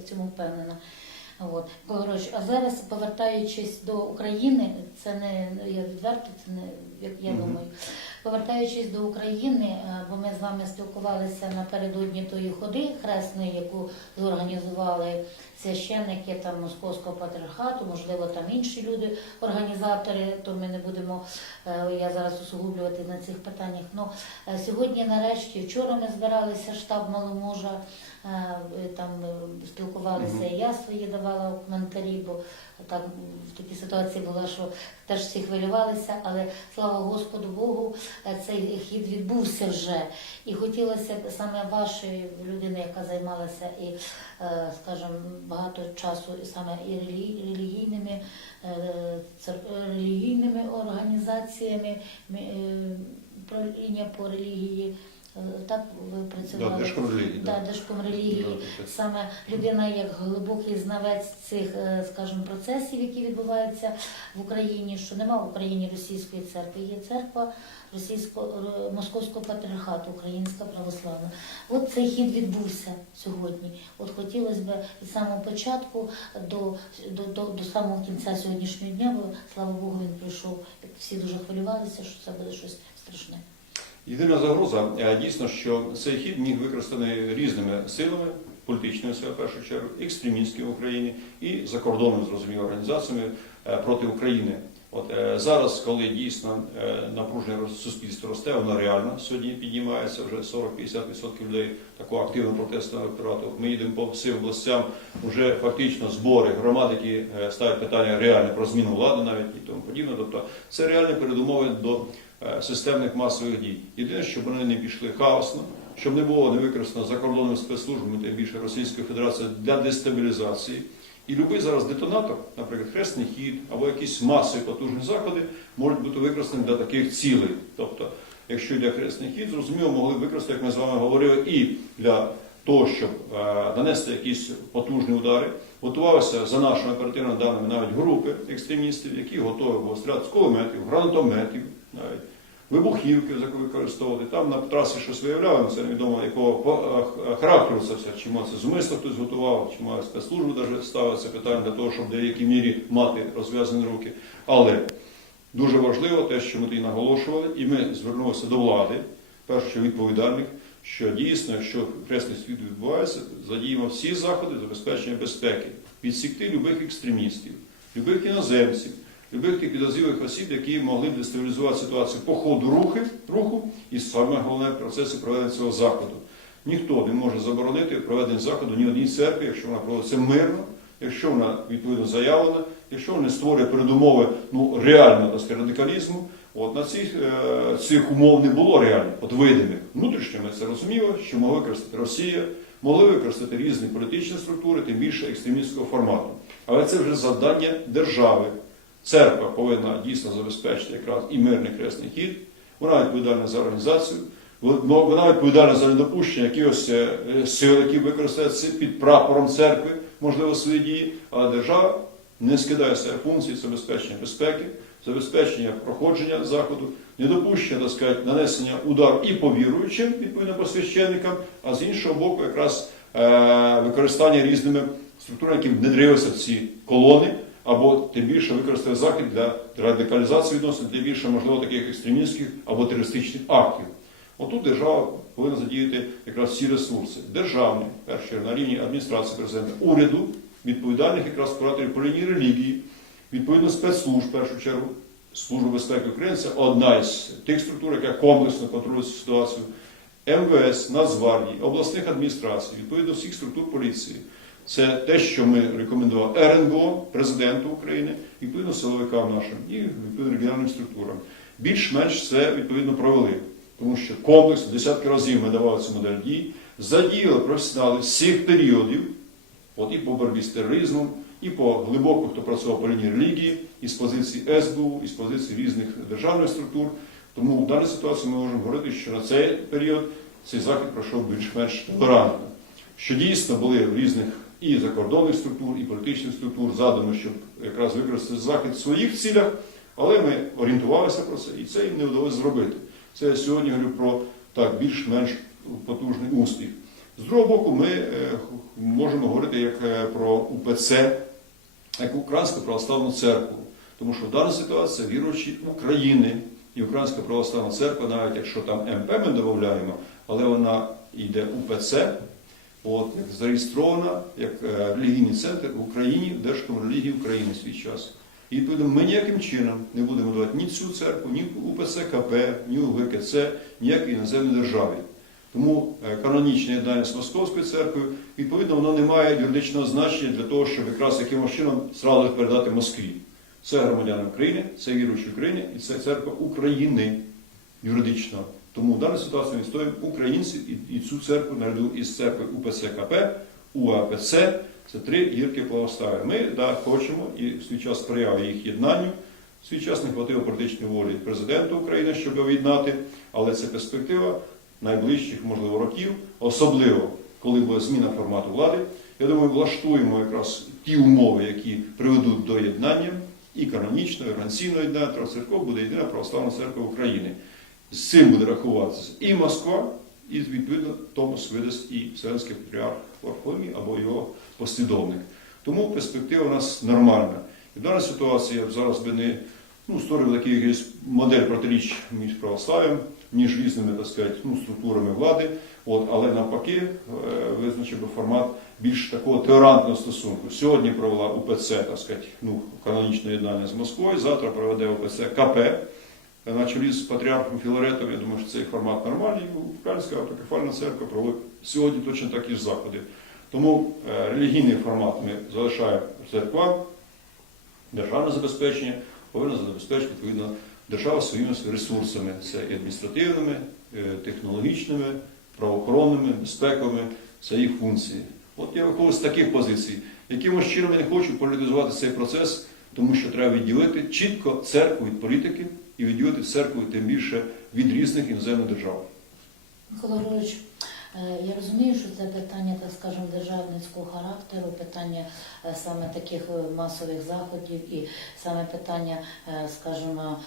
в цьому впевнена. От. Коротше, а зараз, повертаючись до України, це не я відверто, це не як я думаю. Повертаючись до України, е, бо ми з вами спілкувалися напередодні тої ходи хресної, яку зорганізували священники там Московського патріархату, можливо, там інші люди, організатори, то ми не будемо е, я зараз усугублювати на цих питаннях. Ну, е, сьогодні, нарешті, вчора ми збиралися штаб Маломожа, е, там спілкувалися, і я свої давала коментарі, бо там в такій ситуації була, що теж всі хвилювалися, але слава Господу Богу, е, цей хід відбувся вже. І хотілося б саме вашої людини, яка займалася і, е, скажімо, багато часу і саме і релігійними, е, релігійними організаціями, ми, е, по релігії. Е, Так ви Да, працювали? Да, да. Держкомрелігії. Да, таке. Саме людина як глибокий знавець цих, е, скажімо, процесів, які відбуваються в Україні, що нема в Україні російської церкви, є церква російського московського патріархату, українська православна. От цей хід відбувся сьогодні. От хотілося б від самого початку до, до, до, до самого кінця сьогоднішнього дня, бо слава Богу, він прийшов. Всі дуже хвилювалися, що це буде щось страшне. Єдина загроза е, дійсно, що цей хід міг використаний різними силами, політичними силами в першу чергу, екстремістськими в Україні і закордонними, зрозуміло, організаціями е, проти України. От е, зараз, коли дійсно напруження суспільства росте, воно реально сьогодні піднімається вже 40-50% людей такого активного протестного електорату. Ми їдемо по всім областям, вже фактично збори громад, які ставлять питання реальне про зміну влади, навіть і тому подібне. Тобто це реальні передумови до системних масових дій. Єдине, щоб вони не пішли хаосно, щоб не було не використано закордонними спецслужбами, тим більше Російської Федерації для дестабілізації. І будь-який зараз детонатор, наприклад, хресний хід або якісь масові потужні заходи, можуть бути використані для таких цілей. Тобто, якщо йде хресний хід, зрозуміло, могли використати, як ми з вами говорили, і для того, щоб е, нанести якісь потужні удари. Готувалися за нашими оперативними даними навіть групи екстремістів, які готові були з кулеметів, гранатометів, навіть вибухівки використовувати. Там на трасі щось виявляли, це невідомо якого характеру це все. Чи це зумисно хтось готував, чи має спецслужби навіть ставити це питання для того, щоб в деякій мірі мати розв'язані руки. Але дуже важливо те, що ми тоді наголошували, і ми звернулися до влади, перше що відповідальних, що дійсно, якщо хресний світ відбувається, задіємо всі заходи забезпечення безпеки, відсікти любих екстремістів, любих іноземців, любих тих підозрілих осіб, які могли б дестабілізувати ситуацію по ходу рухи, руху, і саме головне в процесі проведення цього заходу. Ніхто не може заборонити проведення заходу ні одній церкві, якщо вона проводиться мирно, якщо вона відповідно заявлена, якщо вона не створює передумови ну, реального радикалізму. От на цих, е, цих умов не було реально, от видимих. Внутрішньо ми це розуміли, що могла використати Росія, могли використати різні політичні структури, тим більше екстремістського формату. Але це вже завдання держави. Церква повинна дійсно забезпечити якраз і мирний хресний хід, вона відповідальна за організацію, вона відповідальна за недопущення якихось е, сил, які використовуються під прапором церкви, можливо, свої дії, але держава не скидає себе функції забезпечення безпеки, забезпечення проходження заходу, недопущення, так сказати, нанесення удару і по віруючим, відповідно по священникам, а з іншого боку, якраз е, використання різними структурами, які внедрилися в ці колони, або тим більше використати захід для радикалізації відносин, тим більше, можливо, таких екстремістських або терористичних актів. Отут держава повинна задіяти якраз всі ресурси. Державні, перше на рівні адміністрації президента, уряду, відповідальних якраз кураторів по лінії релігії, відповідно спецслужб, в першу чергу, Служба безпеки України це одна із тих структур, яка комплексно контролює цю ситуацію. МВС, Нацгвардії, обласних адміністрацій, відповідно всіх структур поліції. Це те, що ми рекомендували РНБО, президенту України, відповідно силовикам нашим і відповідно регіональним структурам. Більш-менш це відповідно провели, тому що комплексно десятки разів ми давали цю модель дій, задіяли професіонали всіх періодів, от і по боротьбі з тероризмом, і по глибоко, хто працював по лінії релігії, і з позиції СБУ, і з позиції різних державних структур. Тому в даній ситуації ми можемо говорити, що на цей період цей захід пройшов більш-менш толерантно. Що дійсно були в різних і закордонних структур, і політичних структур задуми, щоб якраз використати захід в своїх цілях, але ми орієнтувалися про це, і це їм не вдалося зробити. Це я сьогодні говорю про так більш-менш потужний успіх. З другого боку, ми е, можемо говорити як е, про УПЦ, як Українську православну церкву. Тому що в даній ситуації віруючі України і Українська православна церква, навіть якщо там МП ми додаємо, але вона йде УПЦ, от, як зареєстрована як е, релігійний центр в Україні, в Держкомрелігії України в свій час. І відповідно ми ніяким чином не будемо давати ні цю церкву, ні УПЦ КП, ні УГКЦ, ніякій іноземній державі. Тому е, канонічне єднання з Московською церквою, відповідно, воно не має юридичного значення для того, щоб якраз якимось чином зразу передати Москві. Це громадяни України, це віруючі України і це церква України юридично. Тому в даній ситуації ми стоїмо українці і, цю церкву наряду із церквою УПЦ КП, УАПЦ. Це три гірки православ'я. Ми да, хочемо і в свій час сприяли їх єднанню. В свій час не хватило політичної волі президента України, щоб об'єднати, але це перспектива найближчих, можливо, років, особливо коли буде зміна формату влади. Я думаю, влаштуємо якраз ті умови, які приведуть до єднання і канонічного, і організаційного єднання церков буде єдина православна церква України. З цим буде рахуватися і Москва, і відповідно Томас видасть і Вселенський патріарх Варфоломій або його послідовник. Тому перспектива у нас нормальна. І в даній ситуації зараз би не ну, створив якусь модель протиріч між православ'ям, ніж різними так сказати, ну, структурами влади. От, але навпаки, е, визначив би формат більш такого толерантного стосунку. Сьогодні провела УПЦ, так сказати, ну, канонічне єднання з Москвою, завтра проведе УПЦ КП на чолі з патріархом Філаретом. Я думаю, що цей формат нормальний. Українська автокефальна церква проводить сьогодні точно такі ж заходи. Тому е, релігійний формат ми залишаємо церквам, державне забезпечення повинна забезпечити відповідно держава своїми ресурсами. Це і адміністративними, е, технологічними, правоохоронними, безпековими, це їх функції. От я виходжу з таких позицій. Якимось чином я не хочу політизувати цей процес, тому що треба відділити чітко церкву від політики і відділити церкву тим більше від різних іноземних держав. Микола Григорович, е, я розумію, що це питання, так скажемо, державницького характеру, питання е, саме таких е, масових заходів і саме питання, скажімо,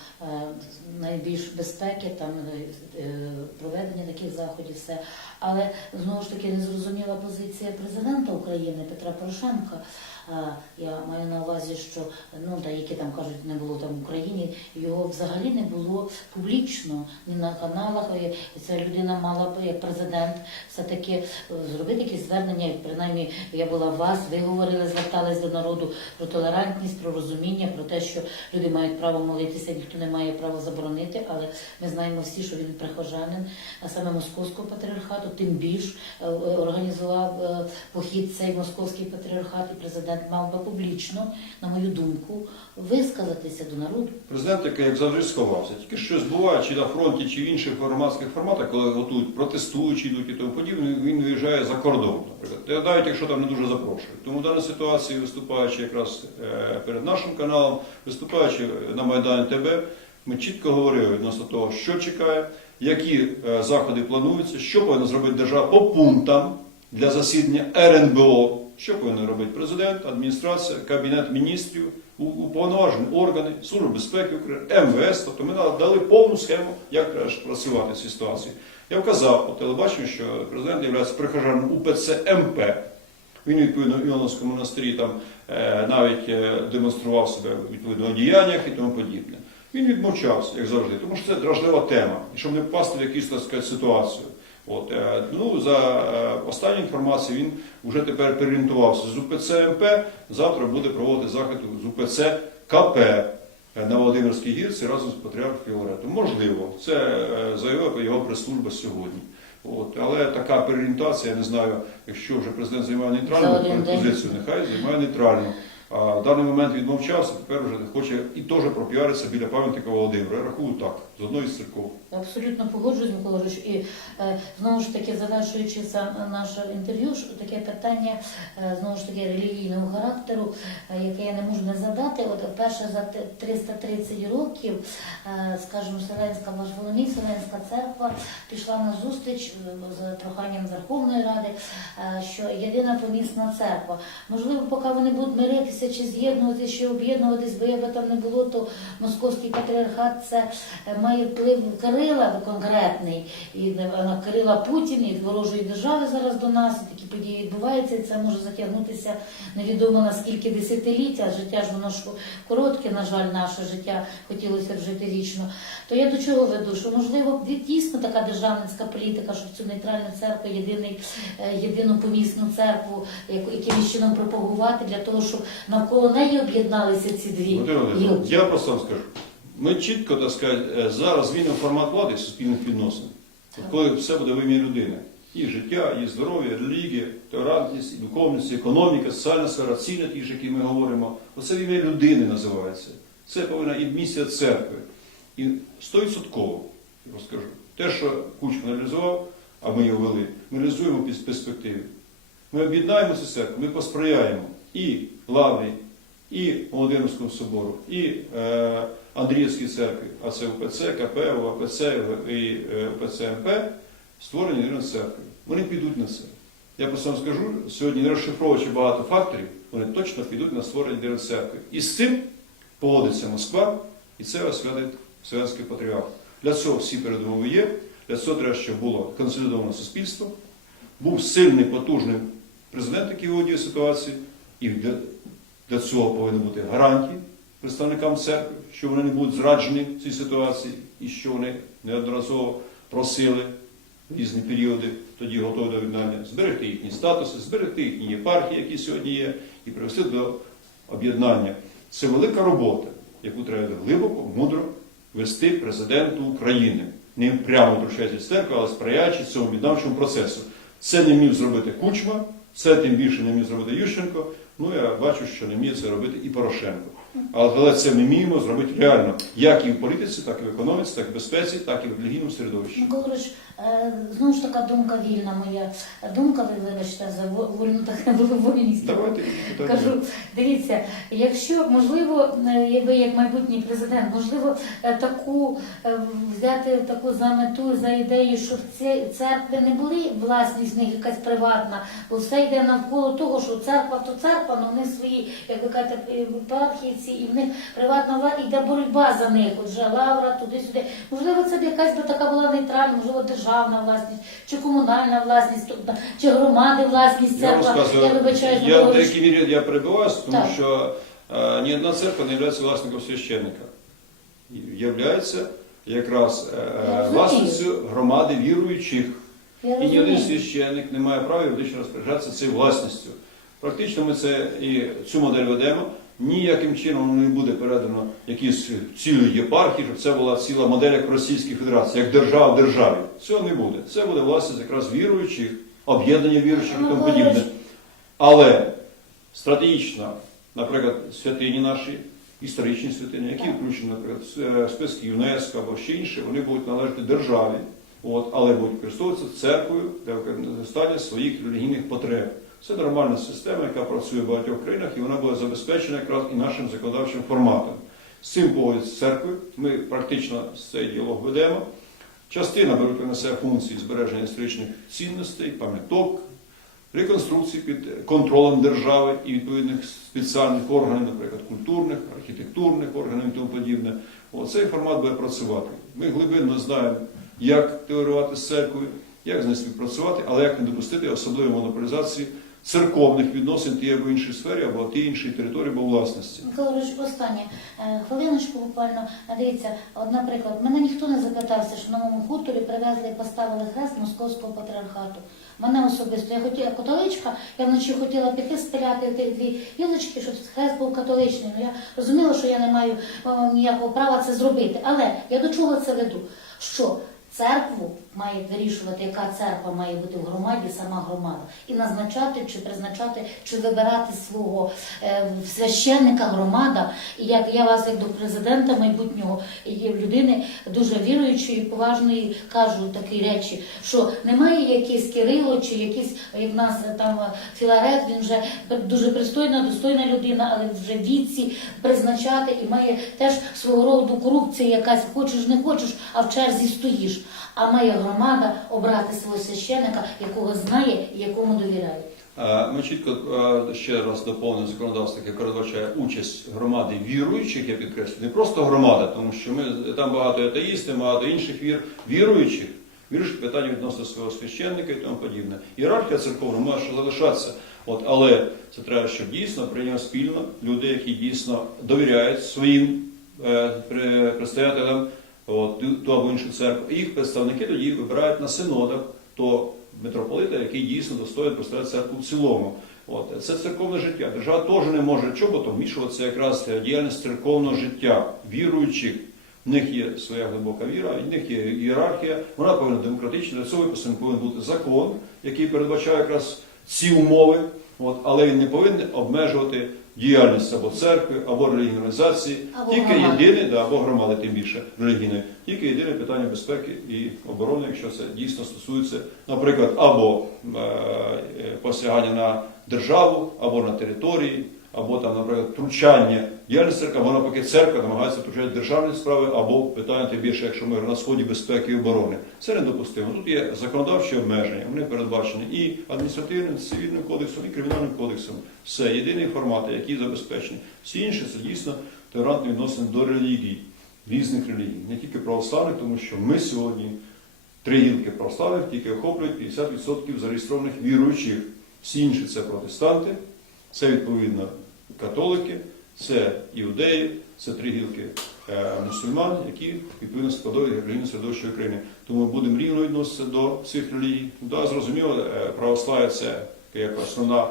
найбільш безпеки, там проведення таких заходів, все. Але знову ж таки незрозуміла позиція президента України Петра Порошенка. Я маю на увазі, що ну деякі там кажуть, не було там в Україні. Його взагалі не було публічно ні на каналах. Ця людина мала б як президент все-таки е, зробити якісь звернення. Принаймні, я була у вас, ви говорили, звертались до народу про толерантність, про розуміння, про те, що люди мають право молитися, ніхто не має права заборонити. Але ми знаємо всі, що він прихожанин, а саме московського патріархату, тим більш е, організував е, похід цей московський патріархат, і президент мав би публічно, на мою думку, висказатися до народу. Президент, який як завжди сховався, тільки щось буває, чи на фронті, чи в інших громадських форматах, коли готують протестуючі йдуть і тому подібне, він виїжджає за кордон, наприклад. Навіть якщо там не дуже запрошують. Тому в даній ситуації, виступаючи якраз е, перед нашим каналом, виступаючи на Майдані ТБ, ми чітко говорили відносно того, що чекає, які е, заходи плануються, що повинна зробити держава по пунктам для засідання РНБО. Що повинен робити президент, адміністрація, кабінет міністрів, уповноважені органи, Служба безпеки України, МВС. Тобто ми дали повну схему, як треба працювати цій ситуації. Я вказав по телебаченню, що президент є прихожаном УПЦ МП. Він відповідно в Іоновському монастирі там е, навіть е, демонстрував себе в відповідно діяннях і тому подібне. Він відмовчався, як завжди, тому що це дражлива тема, і щоб не впасти в якусь так сказати, ситуацію. От, е, ну, за е, останню інформацію він вже тепер переорієнтувався з УПЦ МП, завтра буде проводити захід з УПЦ КП е, на Володимирській гірці разом з патріархом Філаретом. Можливо, це заявила його прес-служба сьогодні. От, але така переорієнтація, я не знаю, якщо вже президент займає нейтральну позицію, нехай займає нейтральну. А в даний момент відмовчався, тепер вже хоче і теж пропіаритися біля пам'ятника Володимира. Я рахую так, з одної з церков. Абсолютно погоджуюсь, Микола Григорович. І е, знову ж таки, завершуючи наше інтерв'ю, таке питання е, знову ж таки релігійного характеру, е, яке я не можу не задати. От вперше за те- 330 років, е, скажімо, Вселенська Варфоломій, Вселенська церква пішла на зустріч е, з проханням Верховної Ради, е, що єдина помісна церква. Можливо, поки вони будуть миритися чи з'єднуватися, чи об'єднуватись, бо якби там не було, то московський патріархат це е, має вплив Кирила конкретний, і на Кирила Путін, і ворожої держави зараз до нас, і такі події відбуваються, і це може затягнутися невідомо на скільки десятиліття, життя ж воно ж коротке, на жаль, наше життя хотілося б жити вічно. То я до чого веду? Що можливо дійсно така державницька політика, щоб цю нейтральну церкву, єдиний, е, єдину помісну церкву, яку- якимось чином пропагувати для того, щоб навколо неї об'єдналися ці дві Володимир гілки. я просто вам скажу. Ми чітко так сказати, е, зараз змінимо формат влади суспільних відносин. От коли все буде в ім'я людини. І життя, і здоров'я, релігія, толерантність, і духовність, і економіка, соціальна сфера, цілі ті ж, які ми говоримо. Оце в ім'я людини називається. Це повинна і місія церкви. І стовідсотково, я розкажу, те, що Кучма реалізував, а ми його вели, ми реалізуємо в перспективі. Ми об'єднаємо цю церкву, ми посприяємо і Лаврі, і Володимирському собору, і е, Андріївській церкві, а це УПЦ, КП, і е, УПЦ МП, створені єдиної церкви. Вони підуть на це. Я просто вам скажу, сьогодні не розшифровуючи багато факторів, вони точно підуть на створення єдиної церкви. І з цим погодиться Москва, і це освятить Вселенський патріарх. Для цього всі передумови є, для цього треба, щоб було консолідоване суспільство, був сильний, потужний президент, який володіє ситуацією, і для, цього повинні бути гарантії представникам церкви, що вони не будуть зраджені в цій ситуації, і що вони неодноразово просили в різні періоди, тоді готові до віддання, зберегти їхні статуси, зберегти їхні єпархії, які сьогодні є, і привести до об'єднання. Це велика робота, яку треба глибоко, мудро вести президенту України. Не прямо втручаючись в церкву, але сприяючи цьому об'єднавчому процесу. Це не міг зробити Кучма, це тим більше не міг зробити Ющенко. Ну я бачу, що не вміє це робити і Порошенко. Але це ми вміємо зробити реально, як і в політиці, так і в економіці, так і в безпеці, так і в релігійному середовищі. Е, знову ж така думка вільна моя. Думка, ви вибачте, за вольну так вольність. Давайте. Кажу, дивіться, якщо можливо, е, як ви як майбутній президент, можливо, е, таку взяти таку за мету за ідею, щоб ці церкви не були власність них якась приватна, бо все йде навколо того, що церква то церква, але вони свої, як ви кажете, е, і в них приватна влада, йде боротьба за них. Отже, лавра туди-сюди. Можливо, це б якась би така була нейтральна, можливо, державна власність, чи комунальна власність, тобто, чи громади власність Я церква. розказую, Я вибачаюсь, я в деякій мірі я перебиваюсь, тому Так. що е, ні одна церква не є власником священника. Являється якраз е, Я власністю громади віруючих. Я І ні один священник не має права юридично розпоряджатися цією власністю. Практично ми це і цю модель ведемо. Ніяким чином не буде передано якісь цілої єпархії, щоб це була ціла модель як Російській Федерації, як держава в державі. Цього не буде. Це буде власність якраз віруючих, об'єднання віруючих і тому подібне. Але стратегічно, наприклад, святині наші, історичні святині, які включені, наприклад, в списки ЮНЕСКО або ще інше, вони будуть належати державі, от, але будуть використовуватися церквою для використання своїх релігійних потреб. Це нормальна система, яка працює в багатьох країнах, і вона буде забезпечена якраз і нашим законодавчим форматом. З цим погодять з церквою. Ми практично цей діалог ведемо. Частина беруть на себе функції збереження історичних цінностей, пам'яток, реконструкції під контролем держави і відповідних спеціальних органів, наприклад, культурних, архітектурних органів і тому подібне. Оцей формат буде працювати. Ми глибинно знаємо, як теорувати з церквою, як з нею співпрацювати, але як не допустити особливої монополізації церковних відносин тієї або іншої сфері, або тієї іншої території або власності. Микола Григорович, останнє. Е, Хвилиночку буквально. Е, Дивіться, от, наприклад, мене ніхто не запитався, що на моєму хуторі привезли і поставили хрест московського патріархату. Мене особисто. Я хотіла католичка, я вночі хотіла піти спиляти ті дві гілочки, щоб хрест був католичний. Ну я розуміла, що я не маю е, ніякого права це зробити. Але я до чого це веду? Що церкву має вирішувати, яка церква має бути в громаді, сама громада, і назначати чи призначати, чи вибирати свого е, священника громада. І як я вас, як до президента майбутнього і людини дуже віруючої, поважної, кажу такі речі, що немає якийсь Кирило чи якийсь, як в нас там е, Філарет, він вже дуже пристойна, достойна людина, але вже віці призначати і має теж свого роду корупція якась, хочеш не хочеш, а в черзі стоїш. А має громада обрати свого священика, якого знає і якому довіряє. Е, Ми чітко е, ще раз доповнимо законодавство, яке передбачає участь громади віруючих, я підкреслю, не просто громада, тому що ми там багато атеїстів, багато інших вір, віруючих. Віруючих питання відносно свого священника і тому подібне. Ієрархія церковна може залишатися. От, але це треба, щоб дійсно прийняв спільно люди, які дійсно довіряють своїм е, предстоятелям от, ту- або іншу церкву. І їх представники тоді вибирають на синодах то митрополита, який дійсно достоїн представляти церкву в цілому. От, це церковне життя. Держава теж не може чоботом вмішуватися якраз діяльність церковного життя віруючих. В них є своя глибока віра, в них є ієрархія, вона повинна демократична, для цього виписаний повинен бути закон, який передбачає якраз ці умови, от, але він не повинен обмежувати діяльність або церкви, або релігійної організації, Або тільки громади. єдине, да, або громади тим більше релігійної, тільки єдине питання безпеки і оборони, якщо це дійсно стосується, наприклад, або е, е, посягання на державу, або на території, або там, наприклад, втручання діяльності церкви, або навпаки церква намагається втручати державні справи, або питання тим більше, якщо ми на сході безпеки і оборони. Це недопустимо. Тут є законодавчі обмеження, вони передбачені і адміністративним, і цивільним кодексом, і кримінальним кодексом. Все єдині формати, які забезпечені. Всі інші це дійсно толерантні відносини до релігій, різних релігій, не тільки православних, тому що ми сьогодні три гілки православних тільки охоплюють 50% зареєстрованих віруючих. Всі інші це протестанти, це відповідно католики, це іудеї, це три гілки е, мусульман, які відповідно складові релігійне середовище України. Тому ми будемо рівно відноситися до всіх релігій. Да, зрозуміло, е, православ'я це як основна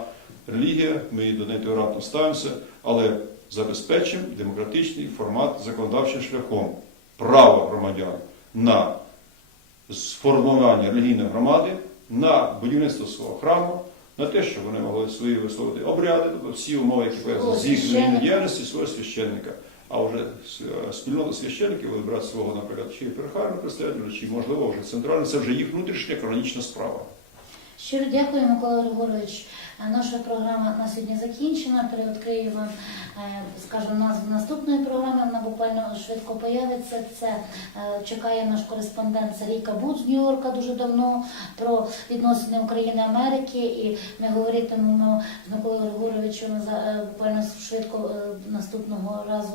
релігія, ми до неї толерантно ставимося, але забезпечимо демократичний формат законодавчим шляхом право громадян на сформування релігійної громади, на будівництво свого храму, на те, щоб вони могли свої висловити обряди, тобто всі умови, які пов'язані з їхньою діяльності, діяльністю, свого священника. А вже с- спільнота священників вибирати свого, наприклад, чи перехарного представителя, чи можливо вже центрального, це вже їх внутрішня канонічна справа. Щиро дякую, Микола Григорович. Е, Наша програма на сьогодні закінчена. Переоткрию вам, е, скажімо, назву наступної програми. Вона буквально швидко появиться. Це е, чекає наш кореспондент Сарійка Буд з Нью-Йорка дуже давно про відносини України Америки. І ми говоритимемо з Миколою Григоровичем буквально швидко наступного разу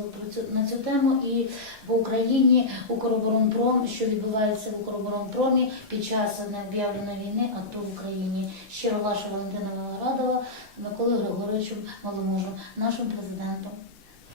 на цю тему. І в Україні Укроборонпром, що відбувається в Укроборонпромі під час необ'явленої війни, а то в Україні. Щиро ваша Валентина Виноградова, Миколи Григоровичем Маломожем, нашим президентом.